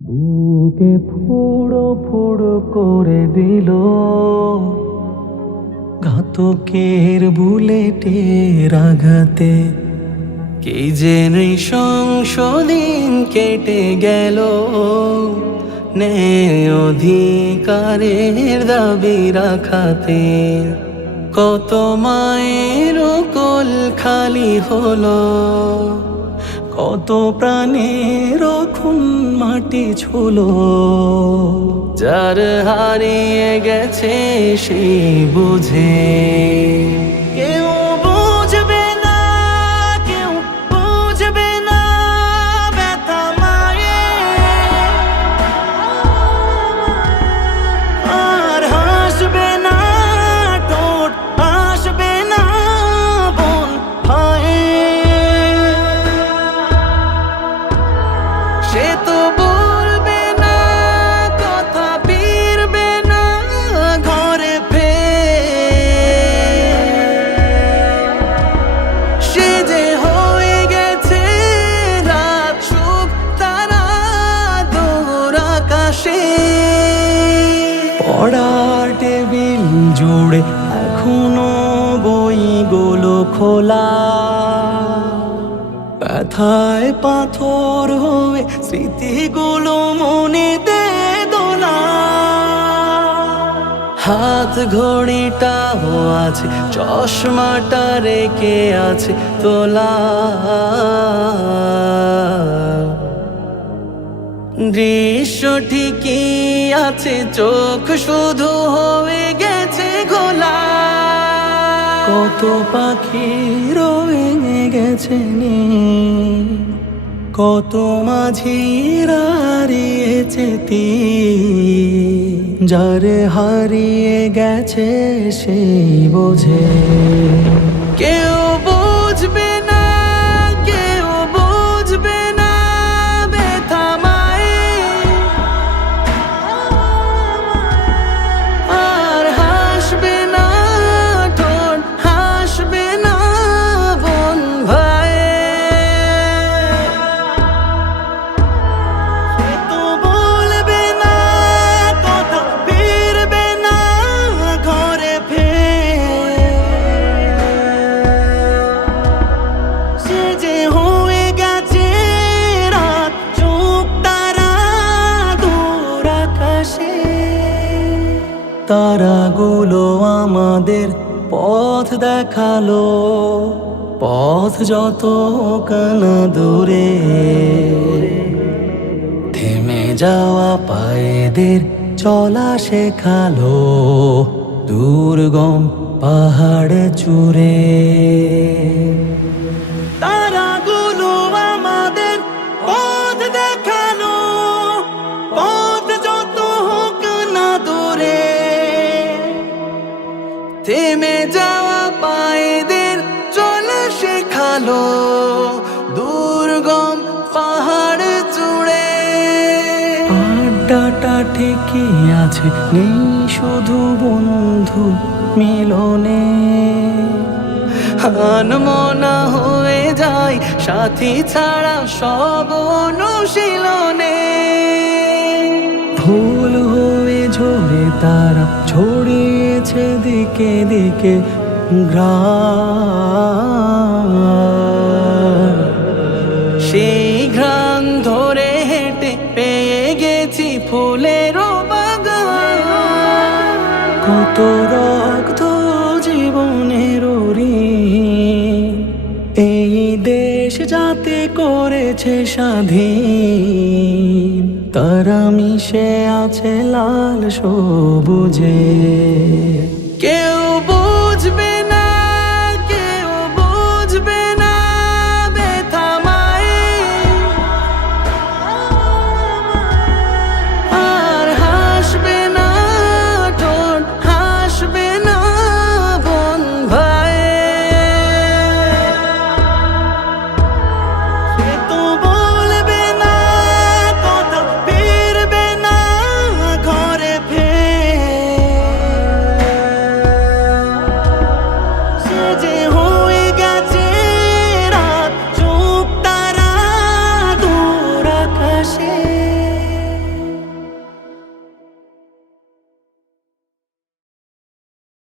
বুকে ফুড়ো ফুড়ো করে দিল ঘাতকের বুলেটের আঘাতে। কি যে নৃশংসদিন কেটে গেল ন্যায় অধিকারের দাবি রাখাতে। কত মায়ের কোল খালি হলো, কত প্রাণের খুন মাটি ছুলো। যার হারিয়ে গেছে সেই বুঝে, কেউ বুঝবে না, কেউ বুঝবে না ব্যথা মায়ের। আর হাসবে না ঠোঁট, হাসবে না বোন ভাইয়ের। সে তো বলবে না কথা, ফিরবে না ঘরে সে যে হয়ে গেছে রাত সুখ তারা দূর আকাশে। পড়ার টেবিল জুড়ে এখনো বইগুলো খোলা, ব্যথায় পাথর হয়ে স্মৃতিগুলো মনে দে দোলা। হাত ঘড়িটাও আছে, চশমাটা রেখে আছে তোলা। দৃশ্য ঠিকই আছে, চোখ শুধু হয়ে গেছে ঘোলা। কত পাখি রয়ে গেছে নীল, কত মাঝি হারিয়েছে তীর। যার হারিয়ে গেছে সেই বোঝে, কেউ বুঝবে না, কেউ বুঝবে না ব্যথা মায়ের। আর হাসবে না ঠোঁট, হাসবে না বোন ভাইয়ের। সে তো বলবে না কথা, ফিরবে না ঘরে সে যে হয়ে গেছে রাত চোখ তারা দূর আকাশে। তারাগুলো আমাদের পথ দেখালো, পথ যত কানা দূরে। থেমে যাওয়া পায়েদের চলা শেখালো দুর্গম পাহাড়ে চূড়ে। তারাগুলো আমাদের পথ দেখালো, পথ যত হোক না দূরে। থেমে যাওয়া পায়েদের চলা শেখালো দুর্গম পাহাড় চূড়ে। আড্ডাটা ঠিকই আছে, নেই শুধু বন্ধু মিলনে। আনমনা হয়ে যায় সাথী ছাড়া সব অনুশীলনে। ফুল হয়ে ঝরে তারা ছড়িয়েছে দিকে দিকে ঘ্রাণ। সেই ঘ্রাণ ধরে হেঁটে পেয়ে গেছি ফুলের বাগান। কত রক্ত জীবনের ঋণ এই দেশ যাতে করেছে স্বাধীন। তারা মিশে আছে লাল সবুজে, কেউ